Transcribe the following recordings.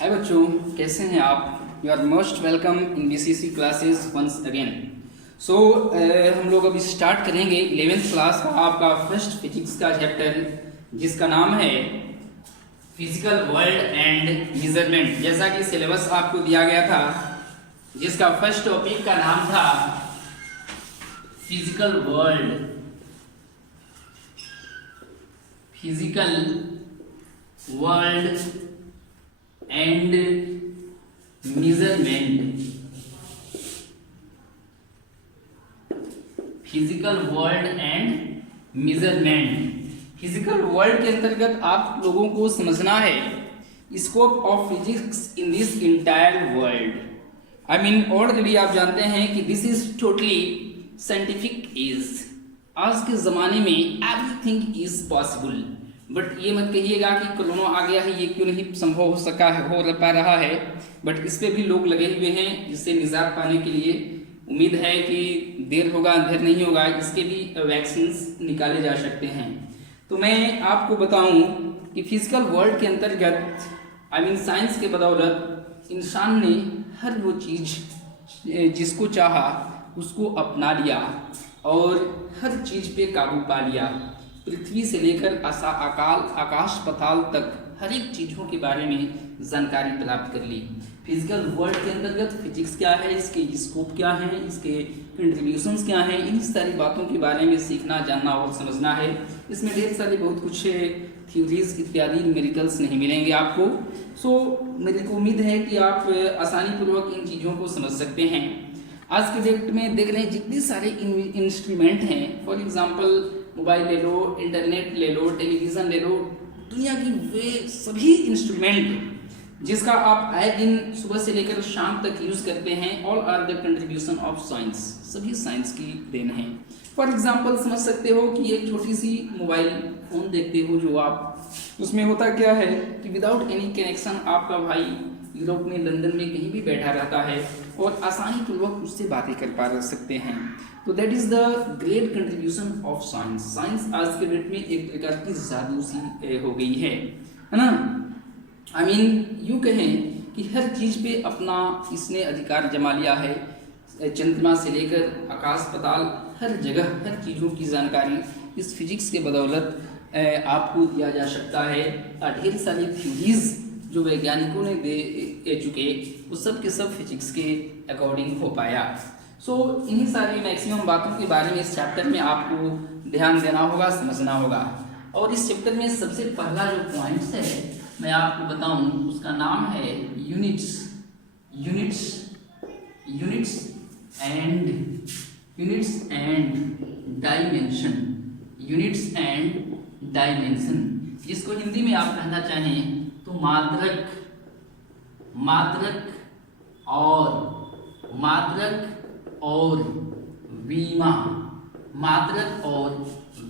हाय बच्चों, कैसे हैं आप? You are most welcome in BCC classes once again. So हम लोग अभी स्टार्ट करेंगे 11th क्लास का आपका फर्स्ट फिजिक्स का चैप्टर, जिसका नाम है फिजिकल वर्ल्ड एंड मेजरमेंट। जैसा कि सिलेबस आपको दिया गया था, जिसका फर्स्ट टॉपिक का नाम था physical world, physical world and measurement. Physical world and measurement. Physical world के अंतर्गत आप लोगों को समझना है scope of physics in this entire world. I mean already आप जानते हैं कि this is totally scientific age. आज के ज़माने में एवरीथिंग इज पॉसिबल, बट ये मत कहिएगा कि कोरोना आ गया है, ये क्यों नहीं संभव हो पा रहा है। बट इस पे भी लोग लगे हुए हैं, जिससे निजात पाने के लिए उम्मीद है कि देर होगा अंधेर नहीं होगा, इसके भी वैक्सीन्स निकाले जा सकते हैं। तो मैं आपको बताऊं कि फिजिकल वर्ल्ड के अंतर्गत आई मीन साइंस के बदौलत इंसान ने हर वो चीज़ जिसको चाहा उसको अपना लिया और हर चीज़ पे काबू पा लिया। पृथ्वी से लेकर आकाश पाताल तक हर एक चीज़ों के बारे में जानकारी प्राप्त कर ली। फिजिकल वर्ल्ड के अंतर्गत फिजिक्स क्या है, इसके स्कोप क्या है, इसके कंट्रीब्यूशंस क्या हैं, इन सारी बातों के बारे में सीखना, जानना और समझना है। इसमें ढेर सारे बहुत कुछ थ्योरीज इत्यादि न्यूमेरिकल्स नहीं मिलेंगे आपको। सो मेरे को उम्मीद है कि आप आसानी पूर्वक इन चीज़ों को समझ सकते हैं। आज के डेट में देख रहे हैं जितने सारे इंस्ट्रूमेंट हैं, फॉर एग्जांपल मोबाइल ले लो, इंटरनेट ले लो, टेलीविज़न ले लो, दुनिया की वे सभी इंस्ट्रूमेंट जिसका आप आए दिन सुबह से लेकर शाम तक यूज़ करते हैं, all are the contribution of science. सभी साइंस की देन है। फॉर एग्जांपल समझ सकते हो कि एक छोटी सी मोबाइल फ़ोन देखते हो जो आप, उसमें होता क्या है कि विदाउट एनी कनेक्शन आपका भाई यूरोप में, लंदन में कहीं भी बैठा रहता है और आसानी पूर्वक उससे बातें कर पा सकते हैं। तो that is the great contribution of science. Science आज के डेट में एक प्रकार की जादू सी हो गई है ना। आई मीन यूँ कहें कि हर चीज़ पे अपना इसने अधिकार जमा लिया है। चंद्रमा से लेकर आकाश पाताल हर जगह हर चीज़ों की जानकारी इस फिजिक्स के बदौलत आपको दिया जा सकता है। ढेर सारी थ्योरीज जो वैज्ञानिकों ने दे चुके, वो सब के सब फिजिक्स के अकॉर्डिंग हो पाया। सो इन्हीं सारी मैक्सिमम बातों के बारे में इस चैप्टर में आपको ध्यान देना होगा, समझना होगा। और इस चैप्टर में सबसे पहला जो पॉइंट्स है मैं आपको बताऊं, उसका नाम है units. Units units and dimension. Units and dimension, जिसको हिंदी में आप कहना चाहें तो मात्रक और वीमा। मात्रक और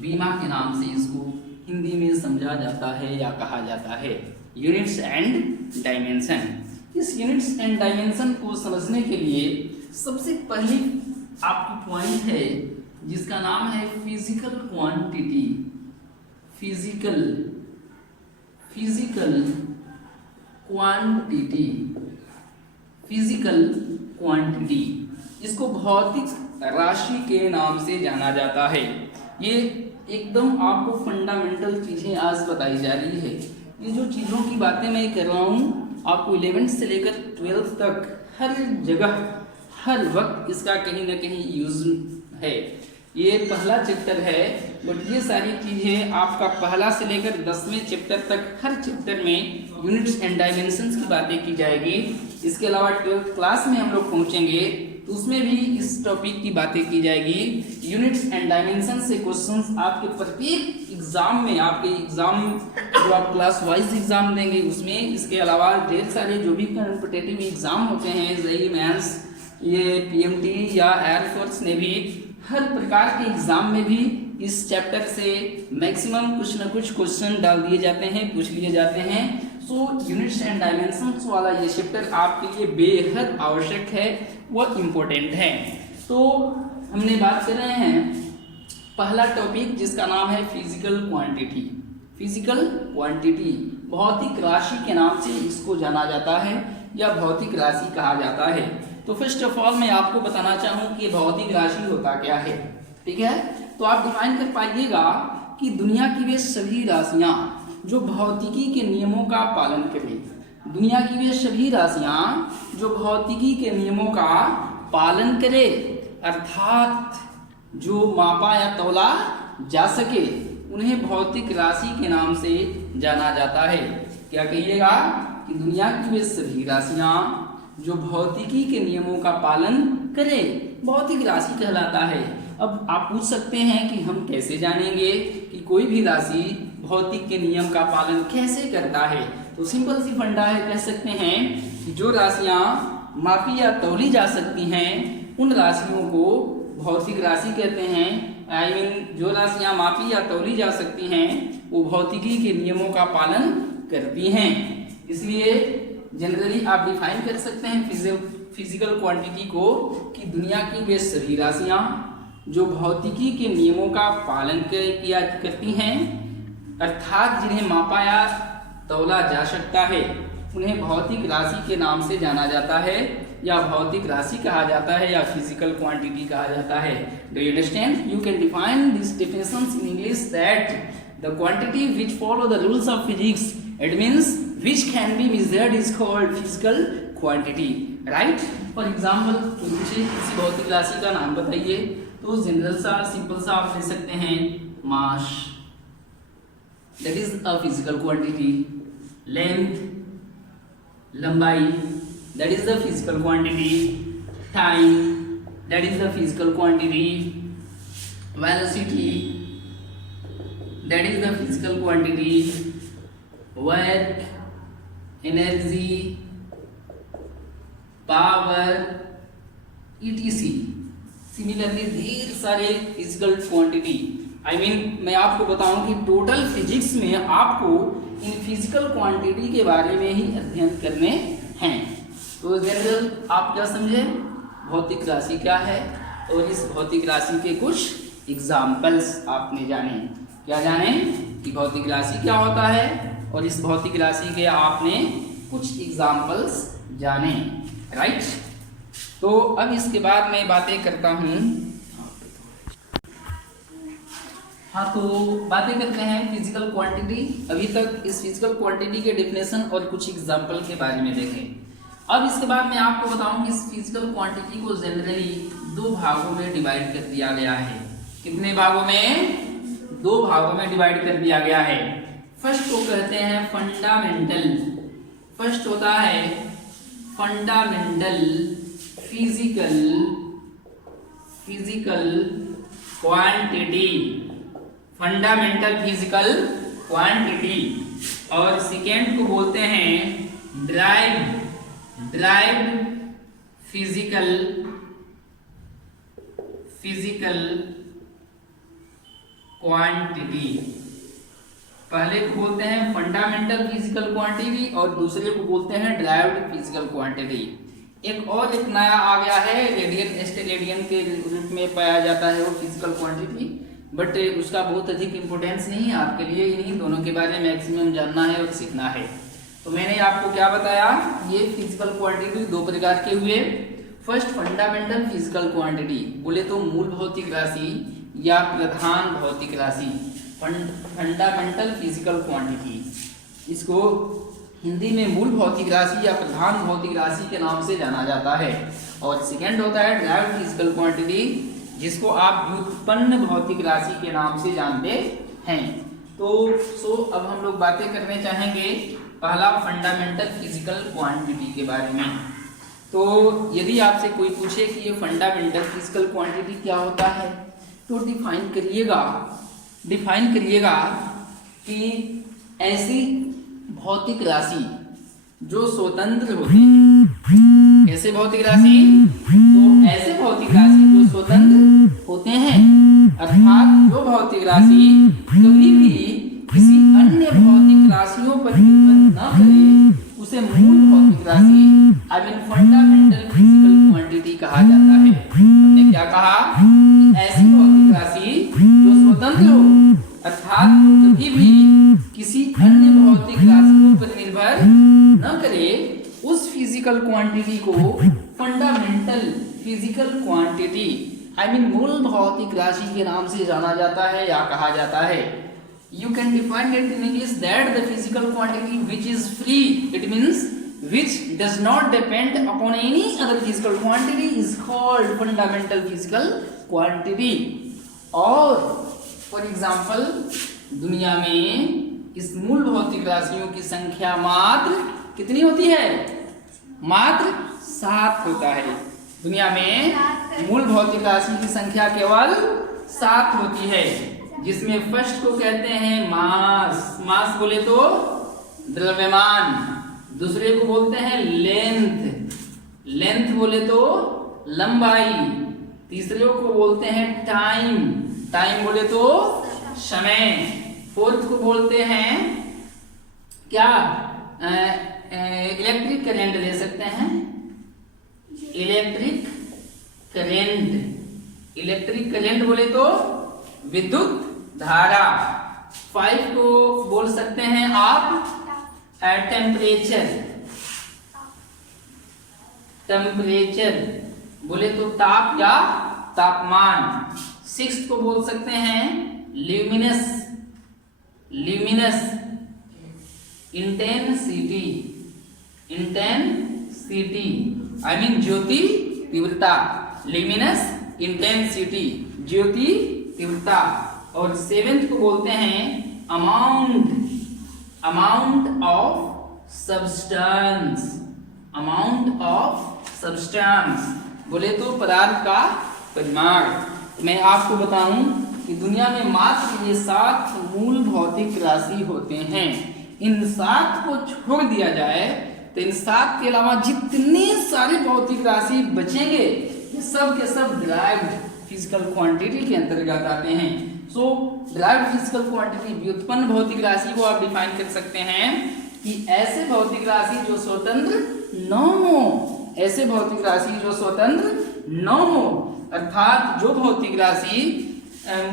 वीमा के नाम से इसको हिंदी में समझा जाता है या कहा जाता है, यूनिट्स एंड डायमेंशन। इस यूनिट्स एंड डायमेंशन को समझने के लिए सबसे पहली आपकी पॉइंट है जिसका नाम है फिजिकल क्वांटिटी। फिजिकल क्वांटिटी, इसको भौतिक राशि के नाम से जाना जाता है। ये एकदम आपको फंडामेंटल चीज़ें आज बताई जा रही है। ये जो चीज़ों की बातें मैं कर रहा हूँ, आपको 11th से लेकर 12th तक हर जगह हर वक्त इसका कहीं ना कहीं यूज है। ये पहला चैप्टर है, बट ये सारी चीज़ें आपका पहला से लेकर 10वें चैप्टर तक हर चैप्टर में यूनिट्स एंड डायमेंशंस की बातें की जाएगी। इसके अलावा 12th क्लास में हम लोग पहुँचेंगे तो उसमें भी इस टॉपिक की बातें की जाएगी। यूनिट्स एंड डायमेंशन से क्वेश्चंस आपके प्रत्येक एग्जाम में, आपके एग्जाम जो आप क्लास वाइज एग्जाम देंगे उसमें, इसके अलावा ढेर सारे जो भी कॉम्पिटिटिव एग्जाम होते हैं, जेईई मेंस, ये पीएमटी या एयरफोर्स नेवी, हर प्रकार के एग्जाम में भी इस चैप्टर से मैक्सिमम कुछ न कुछ क्वेश्चन डाल दिए जाते हैं, पूछ लिए जाते हैं। सो यूनिट्स एंड डायमेंशंस वाला ये चैप्टर आपके लिए बेहद आवश्यक है, वह इम्पोर्टेंट है। तो हमने बात कर रहे हैं पहला टॉपिक जिसका नाम है फिजिकल क्वांटिटी। फिजिकल क्वांटिटी भौतिक राशि के नाम से इसको जाना जाता है या भौतिक राशि कहा जाता है। तो फर्स्ट ऑफ ऑल मैं आपको बताना चाहूँ कि भौतिक राशि होता क्या है। ठीक है, तो आप डिफाइन कर पाइएगा कि दुनिया की वे सभी राशियाँ जो भौतिकी के नियमों का पालन करें, दुनिया की वे सभी राशियाँ जो भौतिकी के नियमों का पालन करे, अर्थात जो मापा या तौला जा सके, उन्हें भौतिक राशि के नाम से जाना जाता है। क्या कहिएगा कि दुनिया की वे सभी राशियाँ जो भौतिकी के नियमों का पालन करे भौतिक राशि कहलाता है। अब आप पूछ सकते हैं कि हम कैसे जानेंगे कि कोई भी राशि भौतिक के नियम का पालन कैसे करता है। तो सिंपल सी फंडा है, कह सकते हैं कि जो राशियाँ मापी या तौली जा सकती हैं उन राशियों को भौतिक राशि कहते हैं। आई मीन जो राशियाँ मापी या तौली जा सकती हैं वो भौतिकी के नियमों का पालन करती हैं। इसलिए जनरली आप डिफाइन कर सकते हैं फिजिकल क्वांटिटी को कि दुनिया की वे सभी राशियाँ जो भौतिकी के नियमों का पालन किया करती हैं, अर्थात जिन्हें मापा या तौला जा सकता है, उन्हें भौतिक राशि के नाम से जाना जाता है या भौतिक राशि कहा जाता है या फिजिकल क्वांटिटी कहा जाता है। Do you understand? You can define this definitions in English that the quantity which follow the rules of physics, it means which can be measured is called physical quantity, right? For example, मुझे किसी भौतिक राशि का नाम बताइए, तो general सा simple सा आप ले सकते हैं मास, that is a physical quantity, length लंबाई, that is the physical quantity, time, that is the physical quantity, velocity, that is the physical quantity, work, energy, power, etc. Similarly ढेर सारे फिजिकल क्वांटिटी, आई मीन मैं आपको बताऊं कि total physics में आपको in physical quantity के बारे में ही अध्ययन करने हैं। तो जनरल आप क्या समझे, भौतिक राशि क्या है और इस भौतिक राशि के कुछ एग्जाम्पल्स आपने जाने। क्या जाने कि भौतिक राशि क्या होता है और इस भौतिक राशि के आपने कुछ एग्जाम्पल्स जाने, राइट? तो अब इसके बाद मैं बातें करता हूँ। हाँ, तो बातें करते हैं फिजिकल क्वांटिटी। अभी तक इस फिजिकल क्वांटिटी के डेफिनेशन और कुछ एग्जाम्पल के बारे में देखें। अब इसके बाद मैं आपको बताऊं कि इस फिजिकल क्वांटिटी को जनरली दो भागों में डिवाइड कर दिया गया है। कितने भागों में? दो भागों में डिवाइड कर दिया गया है। फर्स्ट को कहते हैं फंडामेंटल, फर्स्ट होता है fundamental physical quantity, fundamental physical quantity, और सेकेंड को बोलते हैं ड्राइव्ड फिजिकल क्वांटिटी। पहले को बोलते हैं फंडामेंटल फिजिकल क्वांटिटी और दूसरे को बोलते हैं ड्राइव्ड फिजिकल क्वांटिटी। एक नया आ गया है, रेडियन स्टेरेडियन के रूप में पाया जाता है वो फिजिकल क्वांटिटी, बट उसका बहुत अधिक इंपॉर्टेंस नहीं है आपके लिए। इन्हीं दोनों के बारे में मैक्सिमम जानना है और सीखना है। तो मैंने आपको क्या बताया, ये फिजिकल क्वांटिटी दो प्रकार के हुए। फर्स्ट फंडामेंटल फिजिकल क्वांटिटी, बोले तो मूल भौतिक राशि या प्रधान भौतिक राशि, फंडामेंटल फिजिकल क्वांटिटी, इसको हिंदी में मूल भौतिक राशि या प्रधान भौतिक राशि के नाम से जाना जाता है। और सेकेंड होता है ड्राइव्ड फिजिकल क्वांटिटी, जिसको आप व्युत्पन्न भौतिक राशि के नाम से जानते हैं। तो अब हम लोग बातें करने चाहेंगे पहला फंडामेंटल फिजिकल क्वांटिटी के बारे में। तो यदि आपसे कोई पूछे कि ये फंडामेंटल फिजिकल क्वांटिटी क्या होता है, तो डिफाइन करिएगा कि ऐसी भौतिक राशि जो स्वतंत्र होती है। ऐसे भौतिक राशि, तो ऐसे भौतिक राशि जो स्वतंत्र होते हैं, अर्थात जो भौतिक राशि कभी भी किसी अन्य भौतिक राशियों पर निर्भर न करे, उसे मूल भौतिक राशि I mean fundamental physical quantity कहा जाता है। हमने क्या कहा, ऐसी भौतिक राशि जो स्वतंत्र हो, अर्थात कभी भी किसी अन्य भौतिक राशि करे उस फिजिकल क्वांटिटी को फंडामेंटल फिजिकल क्वांटिटी मूल भौतिक राशि के नाम से जाना जाता है या कहा जाता है। You can define it in English that the physical quantity which is free, it means which does not depend upon any other physical quantity is called fundamental physical quantity। और for example दुनिया में इस मूल भौतिक राशियों की संख्या मात्र कितनी होती है? मात्र 7 होता है। दुनिया में मूल भौतिक राशि की संख्या केवल 7 होती है, जिसमें फर्स्ट को कहते हैं मास। मास बोले तो द्रव्यमान। दूसरे को बोलते हैं लेंथ। लेंथ बोले तो लंबाई। तीसरे को बोलते हैं टाइम। टाइम बोले तो समय। फोर्थ को बोलते हैं क्या? इलेक्ट्रिक करंट ले सकते हैं, इलेक्ट्रिक करंट। इलेक्ट्रिक करंट बोले तो विद्युत धारा। 5 को बोल सकते हैं आप टेम्परेचर। टेम्परेचर बोले तो ताप या तापमान। 6 को बोल सकते हैं ल्यूमिनस। ल्यूमिनस। इंटेंसिटी। इंटेंसिटी ज्योति तीव्रता। ल्यूमिनस इंटेंसिटी ज्योति तीव्रता। और 7th को बोलते हैं amount. Amount of substance. Amount of substance बोले तो पदार्थ का परिमाण। मैं आपको बताऊं कि दुनिया में मात्र ये 7 मूल भौतिक राशि होते हैं। इन 7 को छोड़ दिया जाए तो इन 7 के अलावा जितने सारे भौतिक राशि बचेंगे ये सब के सब डिराइव्ड फिजिकल क्वांटिटी के अंतर्गत आते हैं। सो डिराइव्ड फिजिकल क्वांटिटी व्युत्पन्न भौतिक राशि को आप डिफाइन कर सकते हैं कि ऐसे भौतिक राशि जो स्वतंत्र न हो। ऐसे भौतिक राशि जो स्वतंत्र न हो, अर्थात जो भौतिक राशि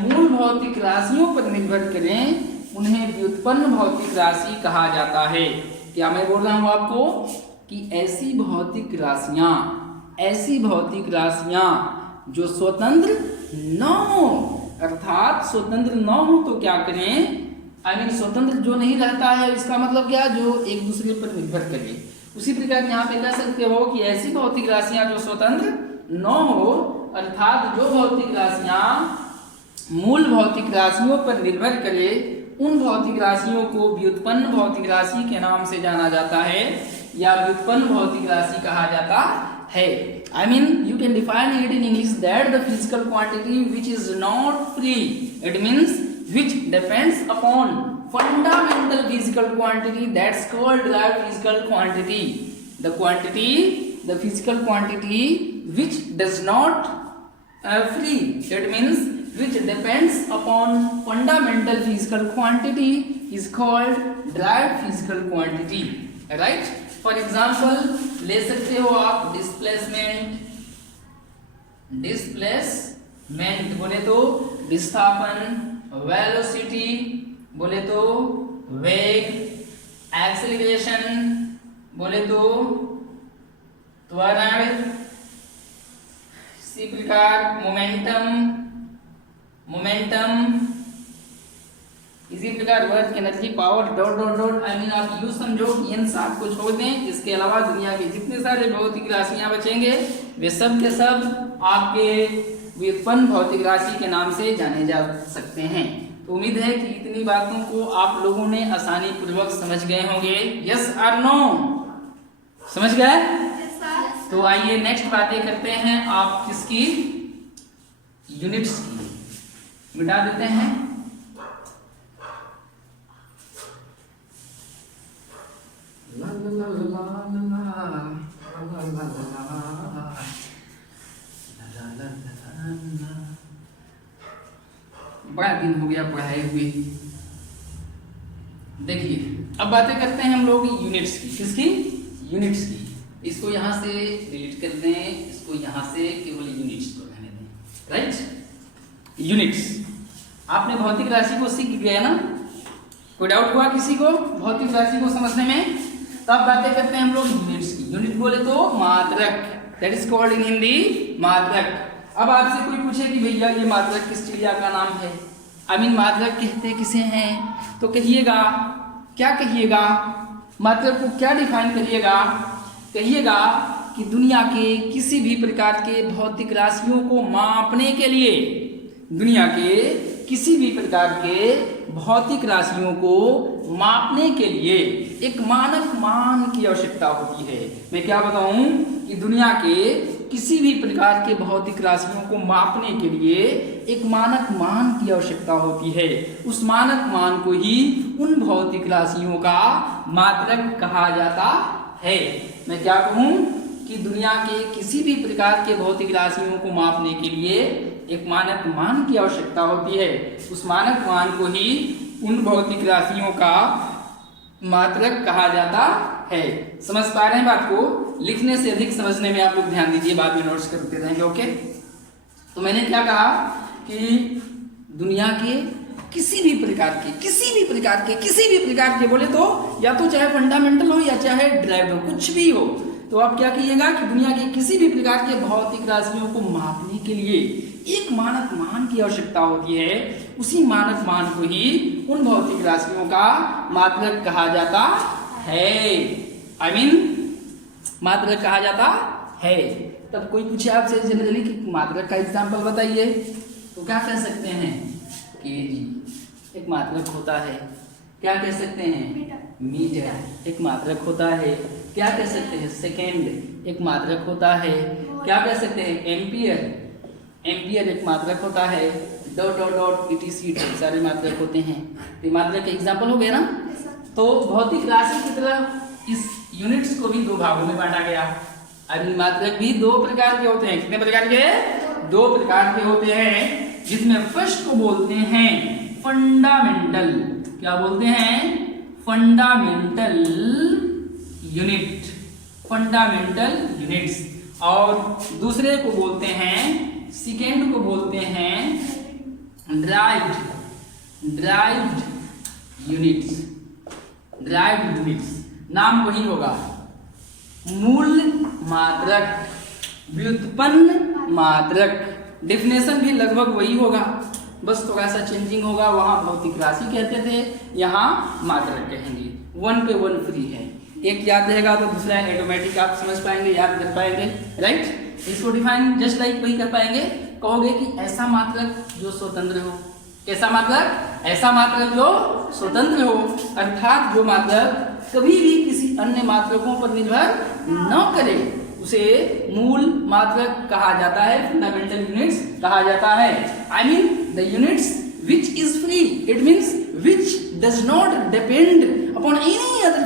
मूल भौतिक राशियों पर निर्भर करें उन्हें व्युत्पन्न भौतिक राशि कहा जाता है। क्या मैं बोल रहा हूं आपको कि ऐसी भौतिक राशियां जो स्वतंत्र न हो, अर्थात स्वतंत्र न हो तो क्या करें? स्वतंत्र जो नहीं रहता है इसका मतलब क्या? जो एक दूसरे पर निर्भर करे। उसी प्रकार यहाँ पे कह सकते हो कि ऐसी भौतिक राशियां जो स्वतंत्र न हो, अर्थात जो भौतिक राशियां मूल भौतिक राशियों पर निर्भर करे, उन भौतिक राशियों को व्युत्पन्न भौतिक राशि के नाम से जाना जाता है या व्युत्पन्न भौतिक राशि कहा जाता है। You can define it in English that the physical quantity which is not free, it means which depends upon fundamental physical quantity, that's called derived physical quantity. The physical quantity which does not free, it means which depends upon fundamental physical quantity is called derived physical quantity, right? For example ले सकते हो आप displacement. Displacement बोले तो विस्थापन। Velocity बोले तो वेग। एक्सेलरेशन बोले तो त्वरण। इसी प्रकार मोमेंटम। इसी प्रकार work, energy, power dot dot dot. आप यूं समझो कि इन 7 को छोड़ दें, इसके अलावा दुनिया के जितने सारे भौतिक राशियां बचेंगे वे सब के सब आपके व्युत्पन्न भौतिक राशि के नाम से जाने जा सकते हैं। तो उम्मीद है कि इतनी बातों को आप लोगों ने आसानी पूर्वक समझ गए होंगे। यस और नो? समझ गए? तो आइए नेक्स्ट बातें करते हैं आप किसकी? यूनिट्स की। मिटा देते हैं। ला ला ला ला ला ला ला ला। बड़ा दिन हो गया पढ़ाई हुई। देखिए अब बातें करते हैं हम लोग यूनिट्स की। किसकी? यूनिट्स की। इसको यहाँ से डिलीट कर दें, इसको यहाँ से केवल यूनिट्स को रहने दें, राइट? यूनिट्स। आपने भौतिक राशि को सीख गया ना? कोई डाउट हुआ किसी को भौतिक राशि को समझने में? तब बातें करते हैं हम लोग यूनिट्स की। यूनिट बोले तो मात्रक, that is called in Hindi मात्रक। अब आपसे कोई पूछे कि भैया ये मात्रक किस चिड़िया का नाम है, आई मीन मात्रक कहते किसे हैं, तो कहिएगा, क्या कहिएगा, मात्रक को क्या डिफाइन करिएगा, कहिएगा कि दुनिया के किसी भी प्रकार के भौतिक राशियों को मापने के लिए, दुनिया के किसी भी प्रकार के भौतिक राशियों को मापने के लिए एक मानक मान की आवश्यकता होती है। मैं क्या बताऊं कि दुनिया के किसी भी प्रकार के भौतिक राशियों को मापने के लिए एक मानक मान की आवश्यकता होती है। उस मानक मान को ही उन भौतिक राशियों का मात्रक कहा जाता है। मैं क्या कहूं कि दुनिया के किसी भी प्रकार के भौतिक राशियों को मापने के लिए एक मानक मान की आवश्यकता होती है। उस मानक मान को ही उन भौतिक राशियों का मात्रक कहा जाता है। समझ पा रहे हैं बात को? लिखने से अधिक समझने में आप लोग ध्यान दीजिए, बाद में नोट्स करते रहेंगे। ओके, तो मैंने क्या कहा कि दुनिया के किसी भी प्रकार के बोले तो या तो चाहे फंडामेंटल हो या चाहे ड्राइव हो, कुछ भी हो, तो आप क्या कहिएगा कि दुनिया के किसी भी प्रकार के भौतिक राशियों को मापने के लिए एक मानक मान की आवश्यकता होती है। उसी मानक मान को ही उन भौतिक राशियों का मात्रक कहा जाता है, आई मीन मात्रक कहा जाता है। तब कोई पूछे आपसे जनरली कि मात्रक का एग्जाम्पल बताइए, तो क्या कह सकते हैं? केजी एक मात्रक होता है। क्या कह सकते हैं? मीटर एक मात्रक होता है। क्या कह सकते हैं? सेकेंड एक मात्रक होता है। क्या कह सकते हैं? एम्पियर एक मात्रक होता है। डॉट डॉट डॉट etc सारे मात्रक होते हैं। तो मात्रक के एग्जाम्पल हो गए ना। तो भौतिक राशि की तरह इस यूनिट्स को भी दो भागों में बांटा गया। अब मात्रक भी दो प्रकार के होते हैं। कितने प्रकार के? दो प्रकार के होते हैं, जिसमें फर्स्ट को बोलते हैं फंडामेंटल। क्या बोलते हैं? Fundamental unit, fundamental units. और दूसरे को बोलते हैं, सेकेंड को बोलते हैं ड्राइव्ड यूनिट्स। ड्राइव्ड यूनिट्स नाम वही होगा, मूल मात्रक, व्युत्पन्न मात्रक। डेफिनेशन भी लगभग वही होगा, बस थोड़ा सा चेंजिंग होगा। वहां भौतिक राशि कहते थे, यहाँ मात्रक कहेंगे। 1 पे 1 फ्री है, एक याद रहेगा तो दूसरा ऑटोमेटिक आप समझ पाएंगे, याद कर पाएंगे, राइट। इसको डिफाइन जस्ट लाइक वही कर पाएंगे। कहोगे कि ऐसा मात्रक जो स्वतंत्र हो। कैसा मात्रक? ऐसा मात्रक जो स्वतंत्र हो, अर्थात जो मात्रक कभी भी किसी अन्य मात्रकों पर निर्भर न करे, उसे मूल मात्रक कहा जाता है, फंडामेंटल यूनिट्स कहा जाता है। I mean the units which is free, it means which does not depend upon any other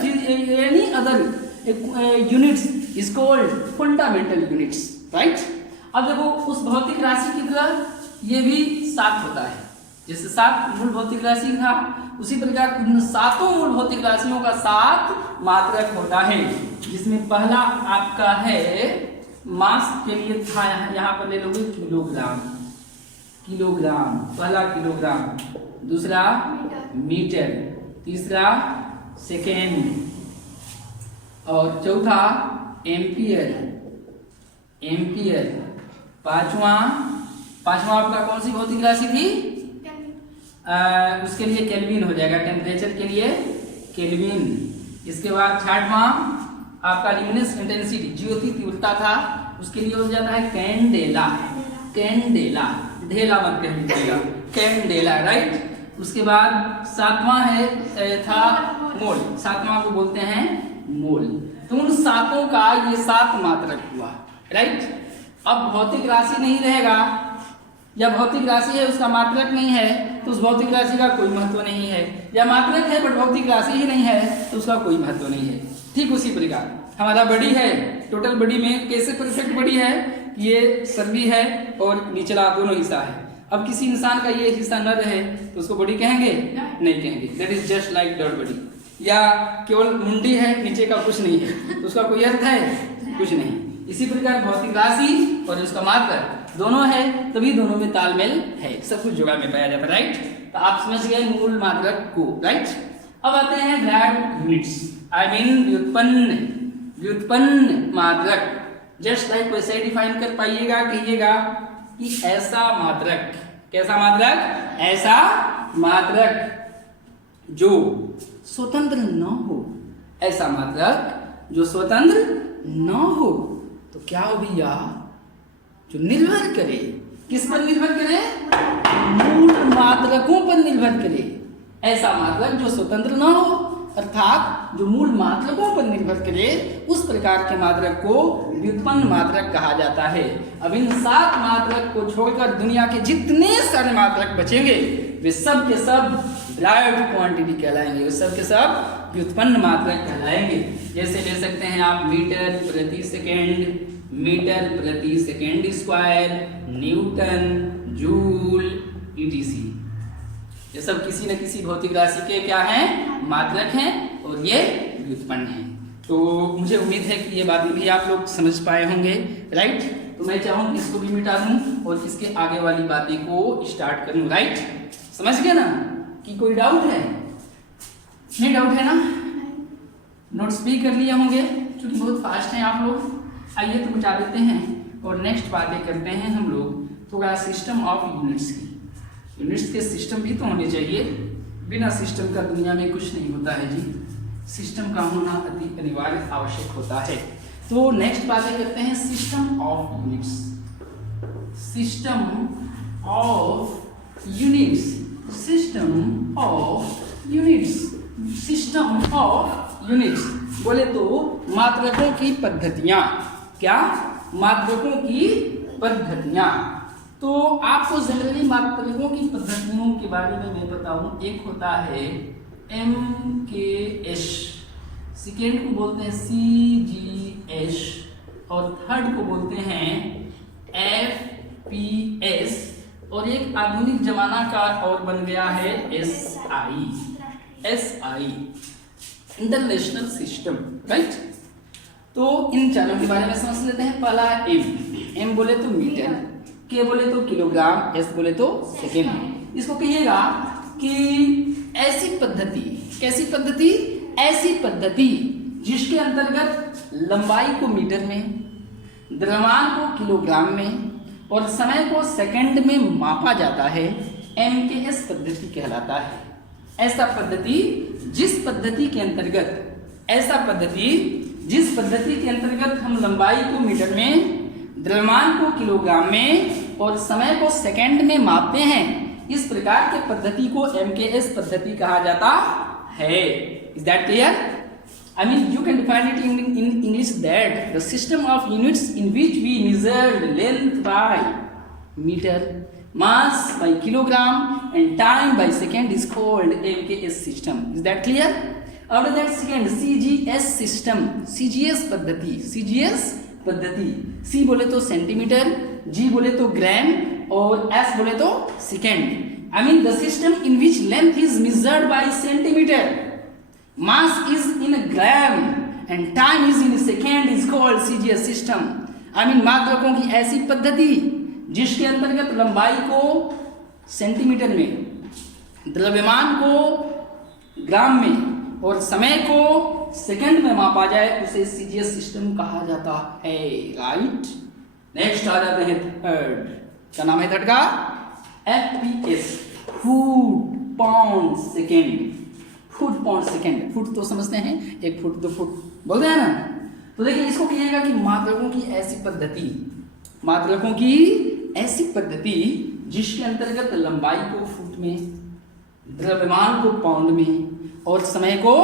units is called fundamental units, right? अब देखो उस भौतिक राशि की तरह ये भी 7 होता है। जैसे 7 मूल भौतिक राशि था, उसी प्रकार उन 7 मूल भौतिक राशियों का 7 मात्रक होता है, जिसमें पहला आपका है मास के लिए था, यहाँ पर ले लोगे किलोग्राम, पहला किलोग्राम, दूसरा मीटर, तीसरा सेकेंड, और चौथा एम्पियर, पांचवा आपका कौन सी भौतिक राशि थी? उसके लिए केल्विन हो जाएगा, टेम्परेचर के लिए केल्विन। इसके बाद छठवां आपका ल्यूमिनस इंटेंसिटी, ज्योति तीव्रता था, उसके लिए हो जाता है कैंडेला, ढेला मत कह लीजिएगा, कैंडेला, राइट। उसके बाद 7वां था मोल, 7वां को बोलते हैं मोल। तो उन 7 का ये 7 मात्रक हुआ, राइट। अब भौतिक राशि नहीं रहेगा, या भौतिक राशि है उसका मात्रक नहीं है, तो उस भौतिक राशि का कोई महत्व नहीं है, या मात्रक है बट भौतिक राशि ही नहीं है तो उसका कोई महत्व नहीं है। ठीक उसी प्रकार हमारा बॉडी है, टोटल बॉडी में कैसे परफेक्ट बॉडी है, ये सर्वी है और निचला दोनों हिस्सा है। अब किसी इंसान का ये हिस्सा न रहे तो उसको बॉडी कहेंगे? नहीं कहेंगे। That is just like dead body. या केवल मुंडी है, नीचे का कुछ नहीं है, तो उसका कोई अर्थ है? कुछ नहीं। इसी प्रकार भौतिक राशि और उसका मात्रक दोनों है, तभी दोनों में तालमेल है, सब कुछ जुगाड़ में पाया जाता है, राइट। तो आप समझ गए मूल मात्रक को, राइट। अब आते हैं ड्राइव्ड यूनिट्स। आई मीन व्युत्पन्न, व्युत्पन्न मात्रक। जस्ट लाइक वैसे ही डिफाइन कर पाइएगा, कहिएगा कि ऐसा मात्रक, कैसा मात्रक, ऐसा मात्रक जो स्वतंत्र न हो, ऐसा मात्रक जो स्वतंत्र न हो। तो क्या हो भैया, जो निर्भर करे, किस पर निर्भर करे, मूल मात्रकों पर निर्भर करे, ऐसा मात्रक जो स्वतंत्र न हो, अर्थात जो मूल मात्रकों पर निर्भर करे, उस प्रकार के मात्रक को व्युत्पन्न मात्रक कहा जाता है। अब इन 7 मात्रक को छोड़कर दुनिया के जितने सारे मात्रक बचेंगे वे सब के सब डिराइव्ड क्वांटिटी कहलाएंगे, वे सब के सब व्युत्पन्न मात्रक कहलाएंगे। जैसे ले सकते हैं आप मीटर प्रति सेकेंड, मीटर प्रति second square, Newton, joule, etc. ये सब किसी न किसी भौतिक राशि के क्या हैं, मात्रक हैं और ये व्युत्पन्न हैं। तो मुझे उम्मीद है कि ये बातें भी आप लोग समझ पाए होंगे, राइट। तो मैं चाहूँ इसको भी मिटा दूँ और इसके आगे वाली बातें को स्टार्ट करूँ, राइट। समझ गए ना कि कोई डाउट है? नहीं डाउट है ना? नोट्स भी कर लिए होंगे क्योंकि बहुत फास्ट हैं आप लोग। आइए तो मिटा देते हैं और नेक्स्ट बातें करते हैं हम लोग थोड़ा सिस्टम ऑफ यूनिट्स की। यूनिट्स के सिस्टम भी तो होने चाहिए, बिना सिस्टम का दुनिया में कुछ नहीं होता है जी। सिस्टम का होना अति अनिवार्य आवश्यक होता है। तो नेक्स्ट बातें करते हैं system of units. System of units, system of units, system of units बोले तो मात्रकों की पद्धतियां। क्या? मात्रकों की पद्धतियां। तो आपको जनरली मात्रकों की पद्धतियों के बारे में मैं बताऊं। एक होता है MKS, सेकेंड को बोलते हैं CGS और थर्ड को बोलते हैं FPS और एक आधुनिक जमाना का और बन गया है SI, इंटरनेशनल सिस्टम, राइट। तो इन चारों के बारे में समझ लेते हैं। पहला M बोले तो मीटर, K बोले तो किलोग्राम, S बोले तो सेकेंड। इसको कहिएगा कि ऐसी पद्धति, कैसी पद्धति? ऐसी पद्धति जिसके अंतर्गत लंबाई को मीटर में, द्रव्यमान को किलोग्राम में और समय को सेकंड में मापा जाता है, MKS पद्धति कहलाता है। ऐसा पद्धति जिस पद्धति के अंतर्गत, ऐसा पद्धति जिस पद्धति के अंतर्गत हम लंबाई को मीटर में, द्रव्यमान को किलोग्राम में और समय को सेकंड में मापते हैं, इस प्रकार के पद्धति को MKS पद्धति कहा जाता है। Is that clear? I mean, you can define it in English that the system of units in which we measure length by meter, mass by kilogram and time by second is called MKS system. Is that clear? After that, second CGS system, CGS पद्धति, CGS पद्धति, C बोले तो centimetre, G बोले तो ग्राम और S बोले तो second. I mean the system in which length is measured by centimeter, mass is in a gram and time is in a second is called CGS system. I mean मात्रकों की ऐसी पद्धति जिसके अंतर्गत लंबाई को सेंटीमीटर में, द्रव्यमान को ग्राम में और समय को सेकंड में मापा जाए, उसे CGS सिस्टम कहा जाता है, राइट। नेक्स्ट आ जाते हैं थर्ड। क्या नाम है थर्ड का? FPS, foot pound second. Foot pound second, foot तो समझते हैं, 1 फुट 2 फुट बोलते हैं ना। तो देखिए इसको कहिएगा कि मात्रकों की ऐसी पद्धति, मात्रकों की ऐसी पद्धति जिसके अंतर्गत लंबाई को फुट में, द्रव्यमान को पाउंड में और समय को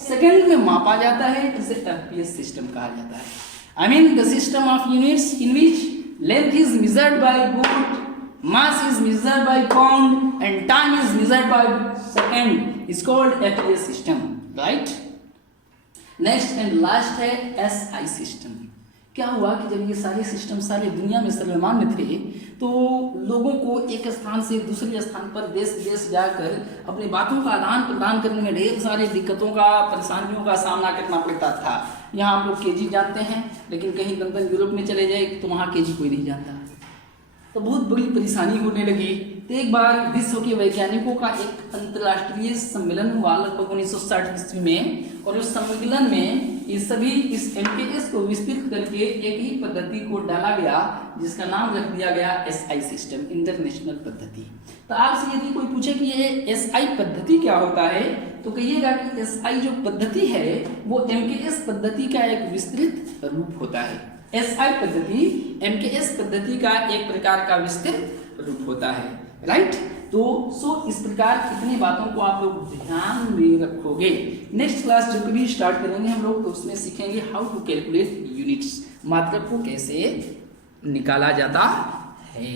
सेकंड में मापा जाता है, जिसे FPS सिस्टम कहा जाता है। I mean the system of units in which length is measured by foot, mass is measured by pound and time is measured by second is called FPS system, right? Next and last है SI system। क्या हुआ कि जब ये सारे system सारी दुनिया में सर्वमान्य थे तो लोगों को एक स्थान से दूसरे स्थान पर देश विदेश जाकर अपनी बातों का आदान प्रदान करने में ढेर सारी दिक्कतों का, परेशानियों का सामना करना पड़ता था। यहाँ आप लोग केजी जानते हैं, लेकिन कहीं लंदन यूरोप में चले जाए तो वहाँ केजी कोई नहीं जानता। तो बहुत बड़ी परेशानी होने लगी। तो एक बार विश्व के वैज्ञानिकों का एक अंतर्राष्ट्रीय सम्मेलन हुआ लगभग 1960 ईस्वी में, और उस सम्मेलन में ये सभी इस MKS को विस्तृत करके एक ही पद्धति को डाला गया जिसका नाम रख दिया गया SI सिस्टम, इंटरनेशनल पद्धति। तो आपसे यदि कोई पूछे कि ये SI पद्धति क्या होता है तो कहिएगा कि SI जो पद्धति है वो MKS पद्धति का एक विस्तृत रूप होता है। SI पद्धति MKS पद्धति का एक प्रकार का विस्तृत रूप होता है, राइट। तो इस प्रकार कितनी बातों को आप लोग ध्यान में रखोगे। नेक्स्ट क्लास जो कभी स्टार्ट करेंगे हम लोग तो उसमें सीखेंगे हाउ टू कैलकुलेट यूनिट्स, मात्रक को कैसे निकाला जाता है।